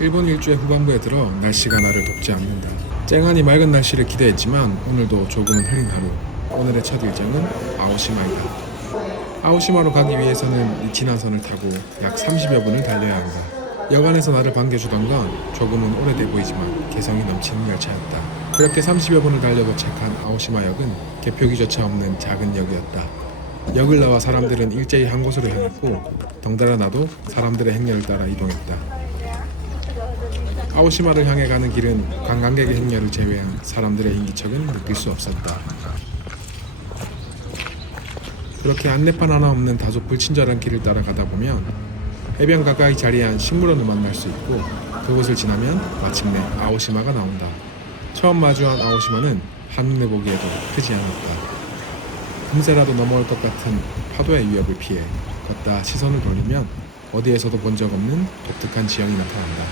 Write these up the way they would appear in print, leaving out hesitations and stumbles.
일본 일주의 후반부에 들어 날씨가 나를 돕지 않는다. 쨍하니 맑은 날씨를 기대했지만 오늘도 조금은 흐린 하루. 오늘의 첫 일정은 아오시마이다. 아오시마로 가기 위해서는 니치나선을 타고 약 30여 분을 달려야 한다. 여관에서 나를 반겨주던 건 조금은 오래돼 보이지만 개성이 넘치는 열차였다. 그렇게 30여 분을 달려 도착한 아오시마역은 개표기조차 없는 작은 역이었다. 역을 나와 사람들은 일제히 한 곳으로 향했고 덩달아 나도 사람들의 행렬을 따라 이동했다. 아오시마를 향해 가는 길은 관광객의 행렬을 제외한 사람들의 인기척은 느낄 수 없었다. 그렇게 안내판 하나 없는 다소 불친절한 길을 따라 가다 보면 해변 가까이 자리한 식물원을 만날 수 있고 그곳을 지나면 마침내 아오시마가 나온다. 처음 마주한 아오시마는 한눈에 보기에도 크지 않았다. 금세라도 넘어올 것 같은 파도의 위협을 피해 걷다 시선을 돌리면 어디에서도 본 적 없는 독특한 지형이 나타난다.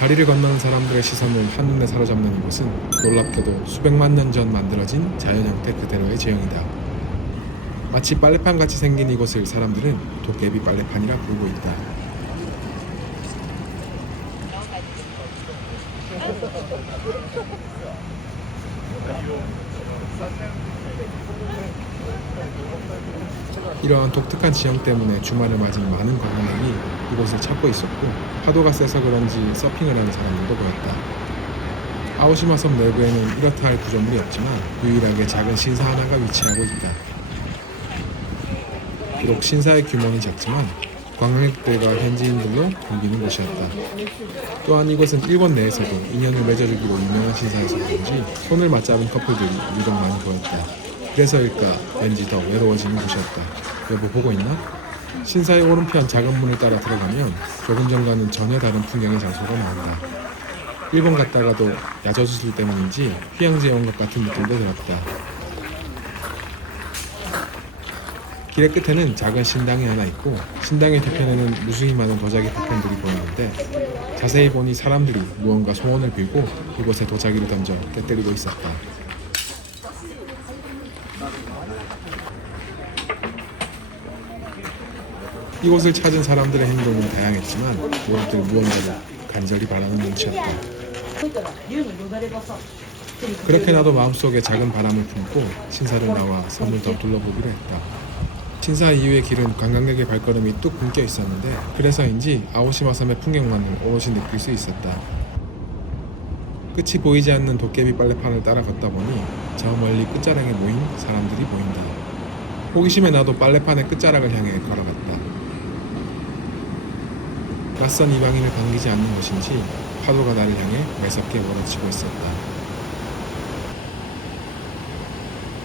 다리를 건너는 사람들의 시선을 한눈에 사로잡는 이곳은 놀랍게도 수백만 년 전 만들어진 자연 형태 그대로의 지형이다. 마치 빨래판같이 생긴 이곳을 사람들은 도깨비 빨래판이라 부르고 있다. 이러한 독특한 지형 때문에 주말을 맞은 많은 관광객이 이곳을 찾고 있었고 파도가 세서 그런지 서핑을 하는 사람들도 보였다. 아오시마 섬 내부에는 이렇다 할 구조물이 없지만 유일하게 작은 신사 하나가 위치하고 있다. 비록 신사의 규모는 작지만 관광객들과 현지인들로 붐비는 곳이었다. 또한 이곳은 일본 내에서도 인연을 맺어주기로 유명한 신사여서 그런지 손을 맞잡은 커플들이 유독 많이 보였다. 그래서일까 왠지 더 외로워지는 곳이었다. 여보 보고 있나? 신사의 오른편 작은 문을 따라 들어가면 조금 전과는 전혀 다른 풍경의 장소가 나온다. 일본 갔다가도 야저수술 때문인지 휴양지에 온 것 같은 느낌도 들었다. 길의 끝에는 작은 신당이 하나 있고 신당의 뒤편에는 무수히 많은 도자기 파편들이 보이는데 자세히 보니 사람들이 무언가 소원을 빌고 이곳에 도자기를 던져 깨뜨리고 있었다. 이곳을 찾은 사람들의 행동은 다양했지만 모두들 무언가를 간절히 바라는 눈치였다. 그렇게 나도 마음속에 작은 바람을 품고 신사를 나와 섬을 더 둘러보기로 했다. 신사 이후의 길은 관광객의 발걸음이 뚝 끊겨 있었는데 그래서인지 아오시마 섬의 풍경만을 오롯이 느낄 수 있었다. 끝이 보이지 않는 도깨비 빨래판을 따라 걷다 보니 저 멀리 끝자락에 모인 사람들이 보인다. 호기심에 나도 빨래판의 끝자락을 향해 걸어갔다. 낯선 이방인을 반기지 않는 것인지 파도가 나를 향해 매섭게 몰아치고 있었다.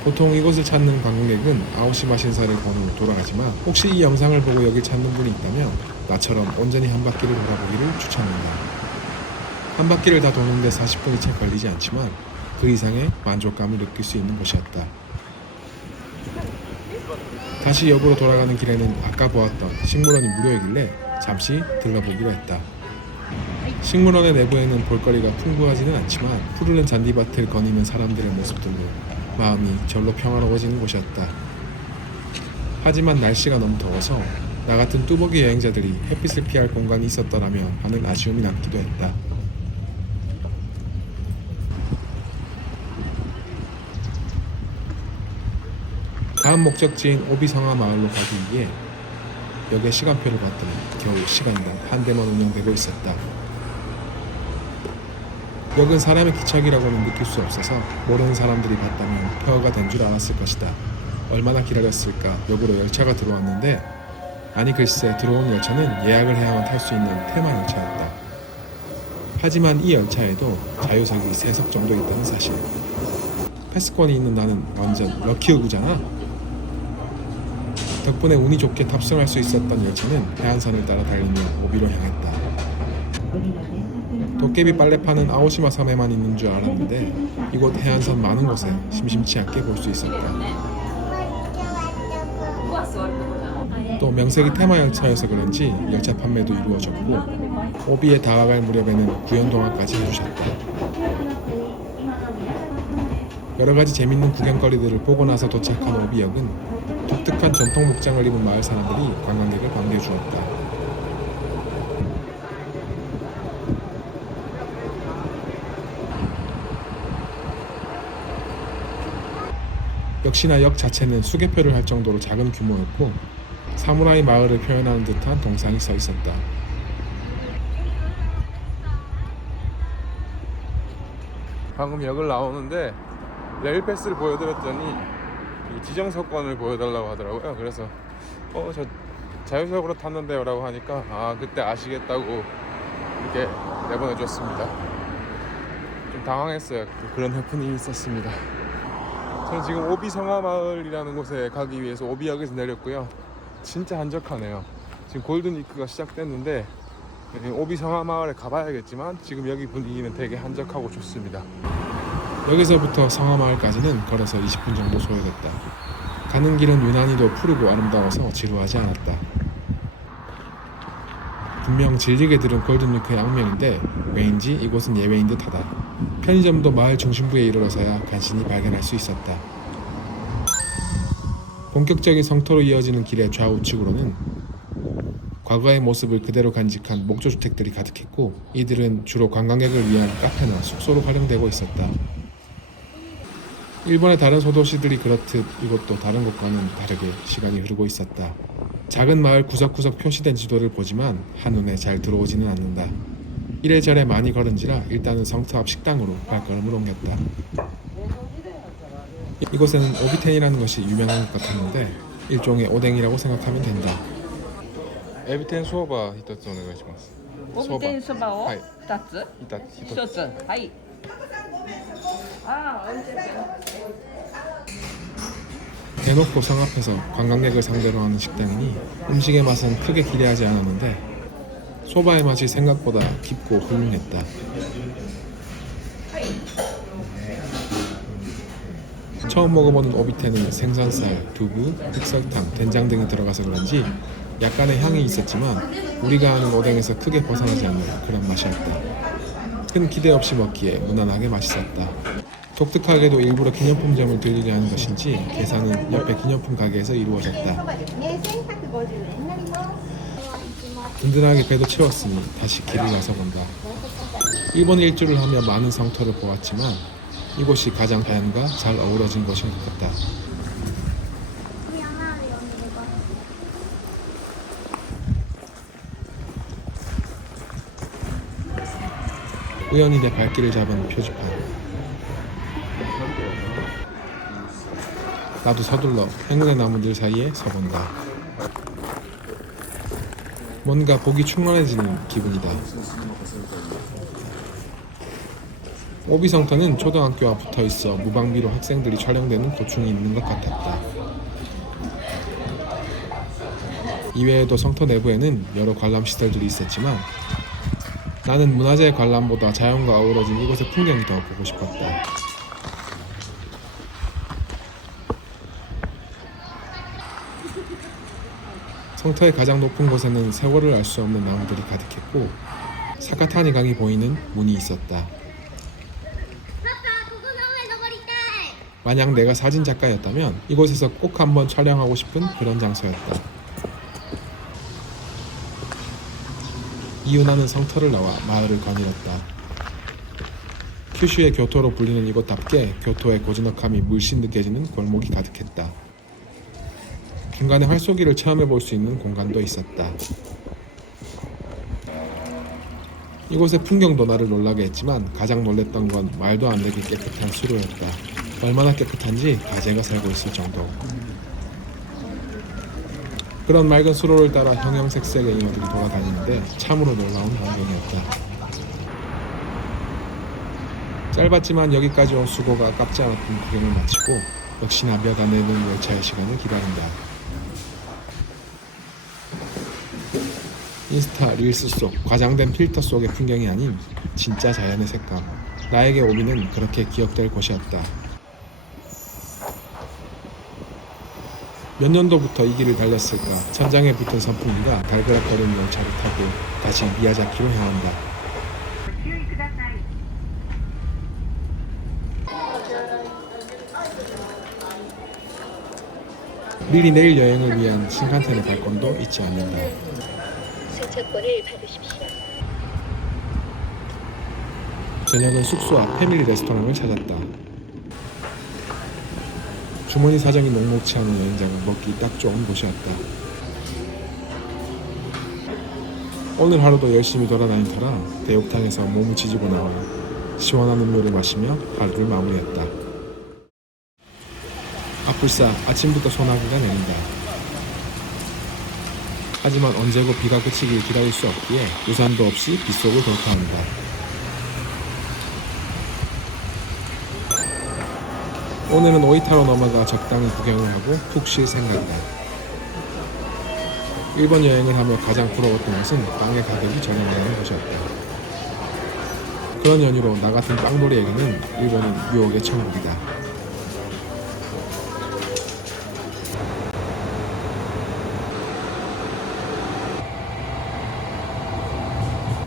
보통 이곳을 찾는 관광객은 아오시마 신사를 본 후 돌아가지만 혹시 이 영상을 보고 여길 찾는 분이 있다면 나처럼 온전히 한 바퀴를 돌아보기를 추천한다. 한 바퀴를 다 도는데 40분이 채 걸리지 않지만 그 이상의 만족감을 느낄 수 있는 곳이었다. 다시 역으로 돌아가는 길에는 아까 보았던 식물원이 무료이길래 잠시 들러보기로 했다. 식물원의 내부에는 볼거리가 풍부하지는 않지만 푸르른 잔디밭을 거니는 사람들의 모습들로 마음이 절로 평화로워지는 곳이었다. 하지만 날씨가 너무 더워서 나 같은 뚜벅이 여행자들이 햇빛을 피할 공간이 있었더라면 하는 아쉬움이 남기도 했다. 다음 목적지인 오비성화 마을로 가기 위해 역의 시간표를 봤더니 겨우 시간당 한 대만 운영되고 있었다. 역은 사람의 기척이라고는 느낄 수 없어서 모르는 사람들이 봤다면 폐허가 된 줄 알았을 것이다. 얼마나 기다렸을까 역으로 열차가 들어왔는데 아니 글쎄 들어온 열차는 예약을 해야만 탈 수 있는 테마 열차였다. 하지만 이 열차에도 자유석이 3석 정도 있다는 사실. 패스권이 있는 나는 완전 럭키우구잖아. 덕분에 운이 좋게 탑승할 수 있었던 열차는 해안선을 따라 달리며 오비로 향했다. 도깨비 빨래판은 아오시마 섬에만 있는 줄 알았는데 이곳 해안선 많은 곳에 심심치 않게 볼 수 있었다. 또 명색이 테마 열차여서 그런지 열차 판매도 이루어졌고 오비에 다가갈 무렵에는 구연 동화까지 해주셨다. 여러가지 재밌는 구경거리들을 보고 나서 도착한 오비역은 독특한 전통 목장을 입은 마을 사람들이 관광객을 반겨주었다. 역시나 역 자체는 수개표를 할 정도로 작은 규모였고 사무라이 마을을 표현하는 듯한 동상이 서 있었다. 방금 역을 나오는데 레일패스를 보여드렸더니 이 지정석권을 보여달라고 하더라고요. 그래서 저 자유석으로 탔는데요 라고 하니까 그때 아시겠다고 이렇게 내보내줬습니다. 좀 당황했어요. 그런 해프닝이 있었습니다. 저는 지금 오비성화마을이라는 곳에 가기 위해서 오비역에서 내렸고요. 진짜 한적하네요. 지금 골든위크가 시작됐는데 오비성화마을에 가봐야겠지만 지금 여기 분위기는 되게 한적하고 좋습니다. 여기서부터 성화마을까지는 걸어서 20분 정도 소요됐다. 가는 길은 유난히도 푸르고 아름다워서 지루하지 않았다. 분명 질리게 들은 골든위크의 악명인데 왜인지 이곳은 예외인 듯하다. 편의점도 마을 중심부에 이르러서야 간신히 발견할 수 있었다. 본격적인 성토로 이어지는 길의 좌우측으로는 과거의 모습을 그대로 간직한 목조주택들이 가득했고 이들은 주로 관광객을 위한 카페나 숙소로 활용되고 있었다. 일본의 다른 소도시들이 그렇듯 이곳도 다른 곳과는 다르게 시간이 흐르고 있었다. 작은 마을 구석구석 표시된 지도를 보지만 한눈에 잘 들어오지는 않는다. 이래저래 많이 걸은지라 일단은 성터 앞 식당으로 발걸음을 옮겼다. 이곳에는 오비텐이라는 것이 유명한 것 같았는데 일종의 오뎅이라고 생각하면 된다. 에비텐 소바 1つお願いします。おび天そばをはい2つ、1つ、はい。美味しいですよ。 대놓고 성 앞에서 관광객을 상대로 하는 식당이니 음식의 맛은 크게 기대하지 않았는데 소바의 맛이 생각보다 깊고 훌륭했다. 처음 먹어보는 오비텐은 생선살, 두부, 흑설탕, 된장 등이 들어가서 그런지 약간의 향이 있었지만 우리가 아는 오뎅에서 크게 벗어나지 않는 그런 맛이었다. 큰 기대 없이 먹기에 무난하게 맛있었다. 독특하게도 일부러 기념품점을 들리게 하는 것인지 계산은 옆에 기념품 가게에서 이루어졌다. 든든하게 배도 채웠으니 다시 길을 나서본다. 일본 일주를 하며 많은 성토를 보았지만 이곳이 가장 자연과 잘 어우러진 곳인 것 같다. 우연히 내 발길을 잡은 표지판. 나도 서둘러 행운의 나무들 사이에 서본다. 뭔가 보기 충만해지는 기분이다. 오비성터는 초등학교와 붙어있어 무방비로 학생들이 촬영되는 고충이 있는 것 같았다. 이외에도 성터 내부에는 여러 관람시설들이 있었지만 나는 문화재 관람보다 자연과 어우러진 이곳의 풍경이 더 보고 싶었다. 성터의 가장 높은 곳에는 세월을 알 수 없는 나무들이 가득했고 사카타니 강이 보이는 문이 있었다. 만약 내가 사진작가였다면 이곳에서 꼭 한번 촬영하고 싶은 그런 장소였다. 이윤하는 성터를 나와 마을을 거닐었다. 큐슈의 교토로 불리는 이곳답게 교토의 고즈넉함이 물씬 느껴지는 골목이 가득했다. 중간에 활쏘기를 체험해볼 수 있는 공간도 있었다. 이곳의 풍경도 나를 놀라게 했지만 가장 놀랬던 건 말도 안 되게 깨끗한 수로였다. 얼마나 깨끗한지 가재가 살고 있을 정도. 그런 맑은 수로를 따라 형형색색의 잉어들이 돌아다니는데 참으로 놀라운 광경이었다. 짧았지만 여기까지 온 수고가 아깝지 않았던 구경을 마치고 역시나 몇 안에 있는 열차의 시간을 기다린다. 인스타 릴스 속 과장된 필터 속의 풍경이 아닌 진짜 자연의 색감. 나에게 오비는 그렇게 기억될 곳이었다. 몇 년도부터 이 길을 달렸을까. 천장에 붙은 선풍기가 달그락거리는 열차를 타고 다시 미야자키로 향한다. 미리 내일 여행을 위한 신칸센의 발권도 잊지 않는다. 승차권을 받으십시오. 저녁은 숙소 앞 패밀리 레스토랑을 찾았다. 주머니 사정이 녹록치 않은 여행자가 먹기 딱 좋은 곳이었다. 오늘 하루도 열심히 돌아다닌 터라 대욕탕에서 몸을 지지고 나와 시원한 음료를 마시며 하루를 마무리했다. 아뿔싸 아침부터 소나기가 내린다. 하지만 언제고 비가 그치길 기다릴 수 없기에 우산도 없이 빗속을 돌파한다. 오늘은 오이타로 넘어가 적당히 구경을 하고 푹 쉴 생각이다. 일본 여행을 하며 가장 부러웠던 것은 빵의 가격이 저렴하다는 것이었다. 그런 연유로 나 같은 빵돌이에게는 일본은 유혹의 천국이다.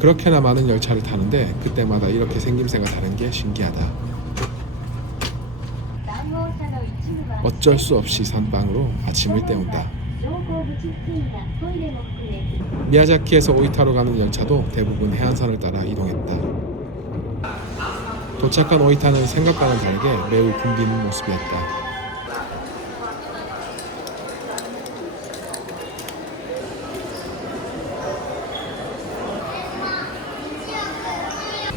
그렇게나 많은 열차를 타는데 그때마다 이렇게 생김새가 다른 게 신기하다. 어쩔 수 없이 산 빵으로 아침을 때운다. 미야자키에서 오이타로 가는 열차도 대부분 해안선을 따라 이동했다. 도착한 오이타는 생각과는 다르게 매우 붐비는 모습이었다.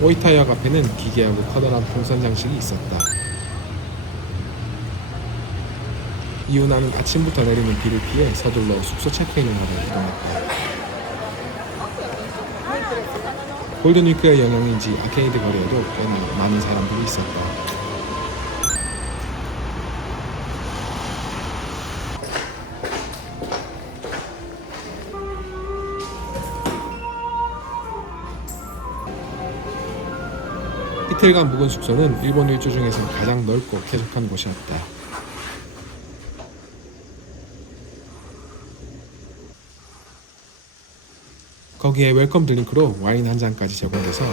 오이타역 앞에는 기괴하고 커다란 풍선 장식이 있었다. 이유나는 아침부터 내리는 비를 피해 서둘러 숙소 체크인을 하러 이동했다. 골든위크의 영향인지 아케이드 거리에도 꽤나 많은 사람들이 있었다. 이틀간 묵은 숙소는 일본 일주 중에서 가장 넓고 쾌적한 곳이었다. 거기에 웰컴 드링크로 와인 한 잔까지 제공돼서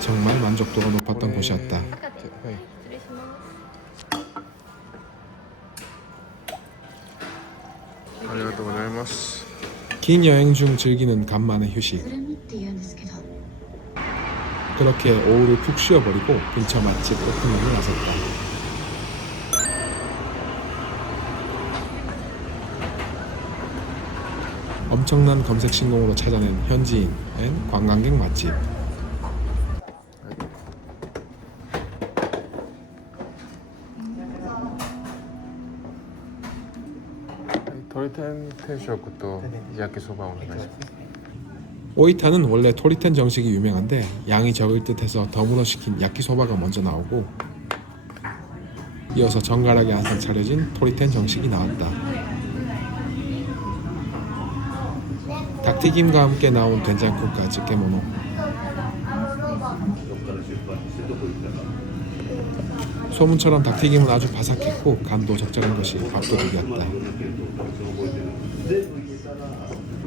정말 만족도가 높았던 곳이었다. 긴 여행 중 즐기는 간만의 휴식. 그렇게 오후를 푹 쉬어버리고 근처 맛집 오픈런을 나섰다. 엄청난 검색 신공으로 찾아낸 현지인 앤 관광객 맛집. 토리텐 텐쇼쿠 야키소바 오네가시마스. 오이타는 원래 토리텐 정식이 유명한데 양이 적을 듯해서 덤으로 시킨 야키소바가 먼저 나오고 이어서 정갈하게 한 상 차려진 토리텐 정식이 나왔다. 닭튀김과 함께 나온 된장국까지 깨모노. 소문처럼 닭튀김은 아주 바삭했고 간도 적절한 것이 밥도둑이었다.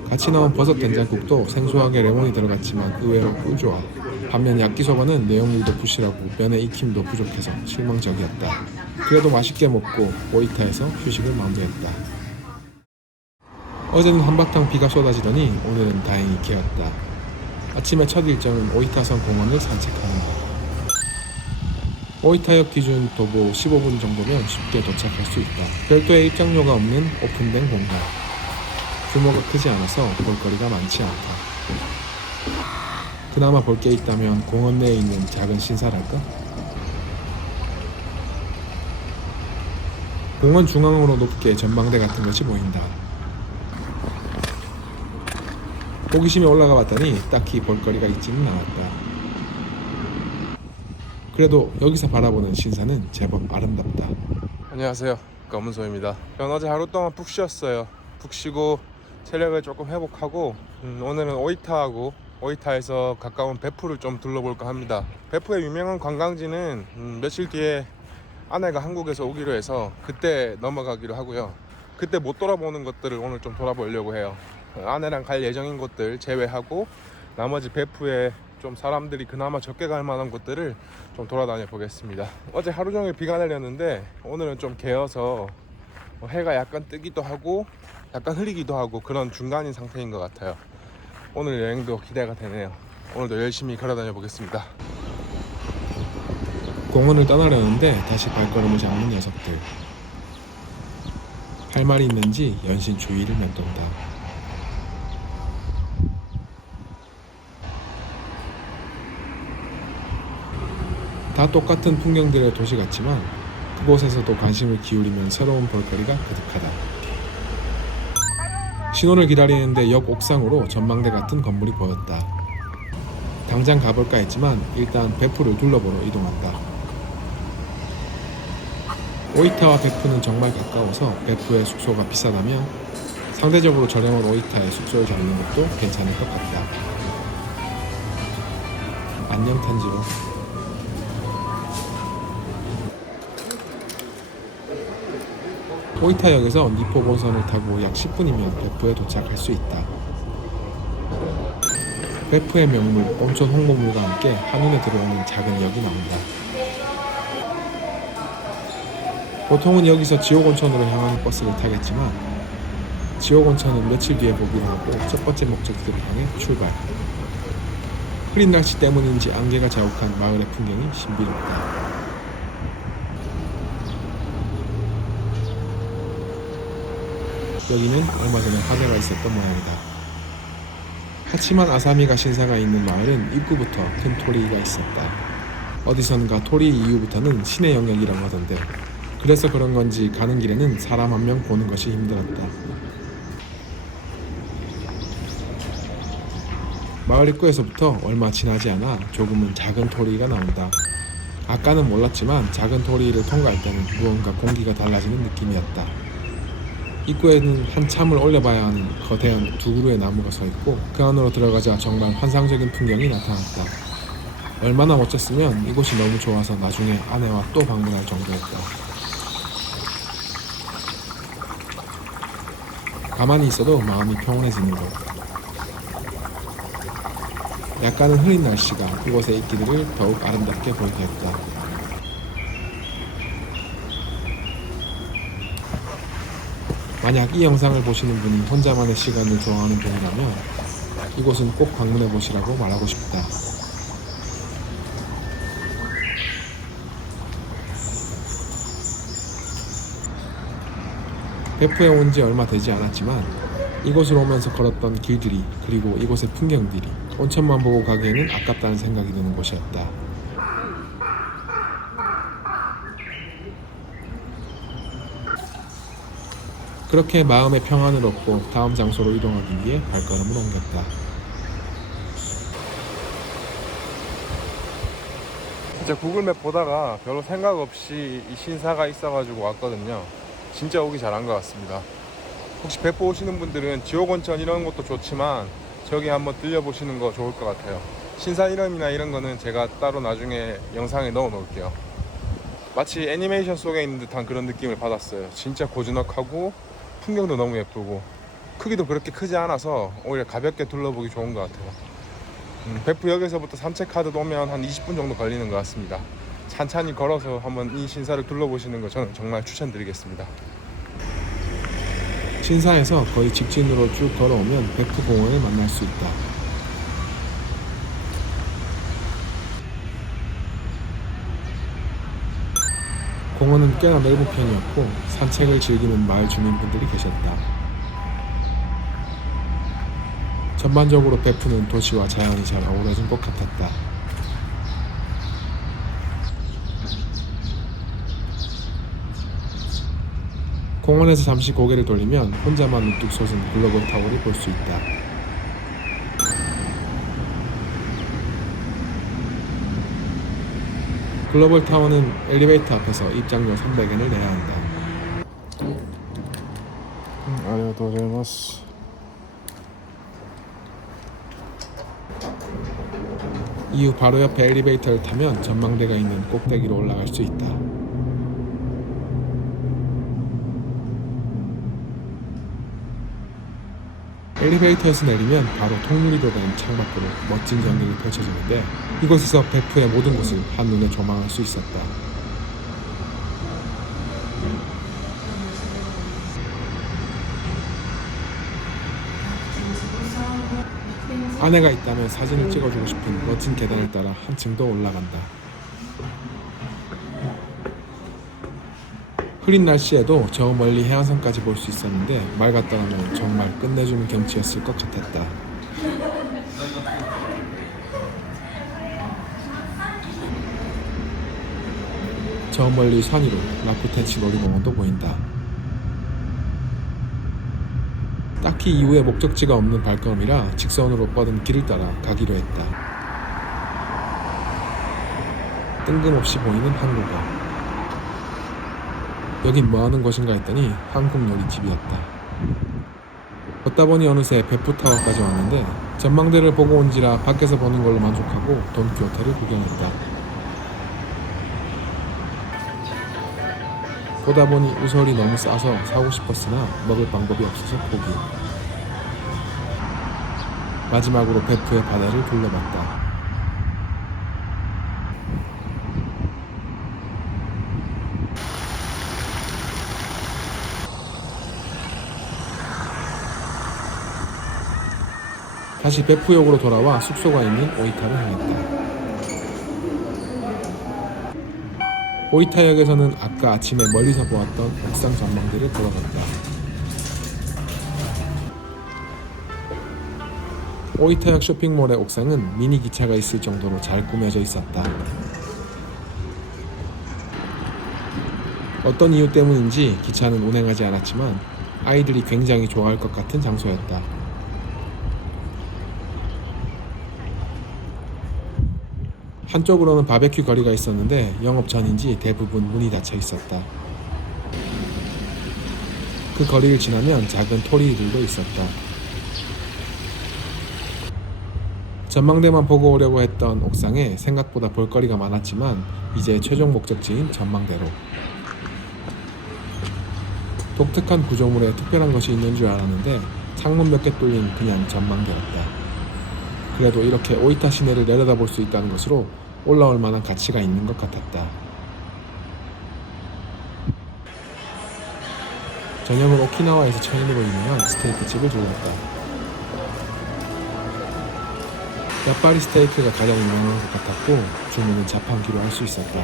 같이 나온 버섯 된장국도 생소하게 레몬이 들어갔지만 의외로 꿀좋아. 반면 야끼소바는 내용물도 부실하고 면의 익힘도 부족해서 실망적이었다. 그래도 맛있게 먹고 오이타에서 휴식을 마무리했다. 어제는 한바탕 비가 쏟아지더니 오늘은 다행히 개었다. 아침의 첫 일정은 오이타성 공원을 산책하는 것. 오이타역 기준 도보 15분 정도면 쉽게 도착할 수 있다. 별도의 입장료가 없는 오픈된 공간. 규모가 크지 않아서 볼거리가 많지 않다. 그나마 볼 게 있다면 공원 내에 있는 작은 신사랄까? 공원 중앙으로 높게 전망대 같은 것이 보인다. 호기심에 올라가 봤더니 딱히 볼거리가 있지는 않았다. 그래도 여기서 바라보는 신사는 제법 아름답다. 안녕하세요, 검은소입니다. 전 어제 하루 동안 푹 쉬었어요. 푹 쉬고 체력을 조금 회복하고 오늘은 오이타하고 오이타에서 가까운 베푸를 좀 둘러볼까 합니다. 베푸의 유명한 관광지는 며칠 뒤에 아내가 한국에서 오기로 해서 그때 넘어가기로 하고요. 그때 못 돌아보는 것들을 오늘 좀 돌아보려고 해요. 아내랑 갈 예정인 곳들 제외하고 나머지 베푸에 좀 사람들이 그나마 적게 갈 만한 곳들을 좀 돌아다녀 보겠습니다. 어제 하루 종일 비가 내렸는데 오늘은 좀 개어서 해가 약간 뜨기도 하고 약간 흐리기도 하고 그런 중간인 상태인 것 같아요. 오늘 여행도 기대가 되네요. 오늘도 열심히 걸어다녀 보겠습니다. 공원을 떠나려는데 다시 발걸음을 잡는 녀석들. 할 말이 있는지 연신 주위를 맴돈다. 다 똑같은 풍경들의 도시 같지만 그곳에서도 관심을 기울이면 새로운 볼거리가 가득하다. 신호를 기다리는데 역 옥상으로 전망대 같은 건물이 보였다. 당장 가볼까 했지만 일단 베프를 둘러보러 이동한다. 오이타와 베프는 정말 가까워서 베프의 숙소가 비싸다면 상대적으로 저렴한 오이타의 숙소를 잡는 것도 괜찮을 것 같다. 안녕 탄지로. 오이타역에서 니포본선을 타고 약 10분이면 베프에 도착할 수 있다. 베프의 명물 온천 홍보물과 함께 한눈에 들어오는 작은 역이 나온다. 보통은 여기서 지옥온천으로 향하는 버스를 타겠지만 지옥온천은 며칠 뒤에 보기로 하고 첫 번째 목적지를 향해 출발. 흐린 날씨 때문인지 안개가 자욱한 마을의 풍경이 신비롭다. 여기는 얼마 전에 화재가 있었던 모양이다. 하치만 아사미가 신사가 있는 마을은 입구부터 큰 토리가 있었다. 어디선가 토리 이후부터는 신의 영역이라고 하던데 그래서 그런 건지 가는 길에는 사람 한 명 보는 것이 힘들었다. 마을 입구에서부터 얼마 지나지 않아 조금은 작은 토리가 나온다. 아까는 몰랐지만 작은 토리를 통과할 때는 무언가 공기가 달라지는 느낌이었다. 입구에는 한참을 올려봐야 하는 거대한 두 그루의 나무가 서 있고 그 안으로 들어가자 정말 환상적인 풍경이 나타났다. 얼마나 멋졌으면 이곳이 너무 좋아서 나중에 아내와 또 방문할 정도였다. 가만히 있어도 마음이 평온해지는 것. 약간은 흐린 날씨가 이곳의 있기들을 더욱 아름답게 보이게 했다. 만약 이 영상을 보시는 분이 혼자만의 시간을 좋아하는 분이라면 이곳은 꼭 방문해 보시라고 말하고 싶다. 베프에 온 지 얼마 되지 않았지만 이곳을 오면서 걸었던 길들이 그리고 이곳의 풍경들이 온천만 보고 가기에는 아깝다는 생각이 드는 곳이었다. 그렇게 마음의 평안을 얻고 다음 장소로 이동하기 위해 발걸음을 옮겼다. 진짜 구글맵 보다가 별로 생각 없이 이 신사가 있어가지고 왔거든요. 진짜 오기 잘한 것 같습니다. 혹시 베프 오시는 분들은 지옥온천 이런 것도 좋지만 저기 한번 들려보시는 거 좋을 것 같아요. 신사 이름이나 이런 거는 제가 따로 나중에 영상에 넣어 놓을게요. 마치 애니메이션 속에 있는 듯한 그런 느낌을 받았어요. 진짜 고즈넉하고 풍경도 너무 예쁘고 크기도 그렇게 크지 않아서 오히려 가볍게 둘러보기 좋은 것 같아요. 베프역에서부터 산책하듯 오면 한 20분 정도 걸리는 것 같습니다. 찬찬히 걸어서 한번 이 신사를 둘러보시는 거 저는 정말 추천드리겠습니다. 신사에서 거의 직진으로 쭉 걸어오면 베프 공원을 만날 수 있다. 공원은 꽤나 넓은 편이었고 산책을 즐기는 마을 주민분들이 계셨다. 전반적으로 베프는 도시와 자연이 잘 어우러진 것 같았다. 공원에서 잠시 고개를 돌리면 혼자만 우뚝 솟은 글로벌 타워를 볼 수 있다. 글로벌 타워는 엘리베이터 앞에서 입장료 300엔을 내야 한다. 아리가토고자이마스. 이후 바로 옆에 엘리베이터를 타면 전망대가 있는 꼭대기로 올라갈 수 있다. 엘리베이터에서 내리면 바로 통유리로 된 창밖으로 멋진 전경이 펼쳐지는데 이곳에서 베프의 모든 곳을 한눈에 조망할 수 있었다. 아내가 있다면 사진을 찍어주고 싶은 멋진 계단을 따라 한층 더 올라간다. 흐린 날씨에도 저 멀리 해안선까지 볼 수 있었는데 말 같다면 정말 끝내주는 경치였을 것 같았다. 저 멀리 산 위로 라쿠텐치 놀이공원도 보인다. 딱히 이후에 목적지가 없는 발걸음이라 직선으로 뻗은 길을 따라 가기로 했다. 뜬금없이 보이는 항구가. 여긴 뭐하는 곳인가 했더니 한국 놀이집이었다. 걷다 보니 어느새 베푸타워까지 왔는데 전망대를 보고 온지라 밖에서 보는 걸로 만족하고 돈키호테를 구경했다. 보다 보니 우설이 너무 싸서 사고 싶었으나 먹을 방법이 없어서 포기. 마지막으로 베푸의 바다를 둘러봤다. 다시 베푸역으로 돌아와 숙소가 있는 오이타를 향했다. 오이타역에서는 아까 아침에 멀리서 보았던 옥상 전망대를 걸어갔다. 오이타역 쇼핑몰의 옥상은 미니 기차가 있을 정도로 잘 꾸며져 있었다. 어떤 이유 때문인지 기차는 운행하지 않았지만 아이들이 굉장히 좋아할 것 같은 장소였다. 한쪽으로는 바베큐 거리가 있었는데 영업 전인지 대부분 문이 닫혀 있었다. 그 거리를 지나면 작은 토리들도 있었다. 전망대만 보고 오려고 했던 옥상에 생각보다 볼거리가 많았지만 이제 최종 목적지인 전망대로. 독특한 구조물에 특별한 것이 있는 줄 알았는데 창문 몇 개 뚫린 그냥 전망대였다. 그래도 이렇게 오이타 시내를 내려다볼 수 있다는 것으로 올라올 만한 가치가 있는 것 같았다. 저녁은 오키나와에서 처음으로 유명한 스테이크 집을 들렀다. 야파리 스테이크가 가장 유명한 것 같았고 주문은 자판기로 할 수 있었다.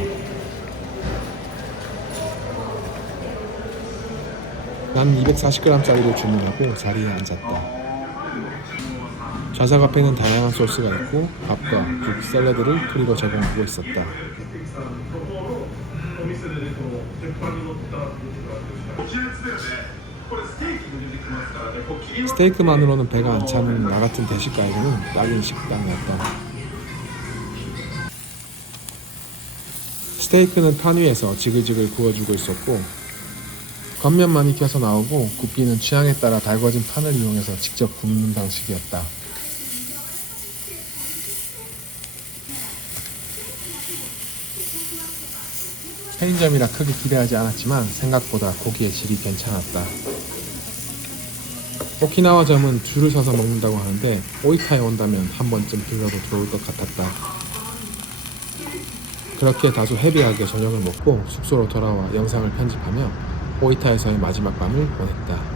난 240g짜리를 주문하고 자리에 앉았다. 좌석 앞에는 다양한 소스가 있고 밥과 국, 샐러드를 프리로 제공하고 있었다. 스테이크만으로는 배가 안 차는 나 같은 대식가에게는 딱인 식당이었다. 스테이크는 판 위에서 지글지글 구워주고 있었고 겉면만 익혀서 나오고 굽기는 취향에 따라 달궈진 판을 이용해서 직접 굽는 방식이었다. 편의점이라 크게 기대하지 않았지만 생각보다 고기의 질이 괜찮았다. 오키나와 점은 줄을 서서 먹는다고 하는데 오이타에 온다면 한 번쯤 들러도 좋을 것 같았다. 그렇게 다소 헤비하게 저녁을 먹고 숙소로 돌아와 영상을 편집하며 오이타에서의 마지막 밤을 보냈다.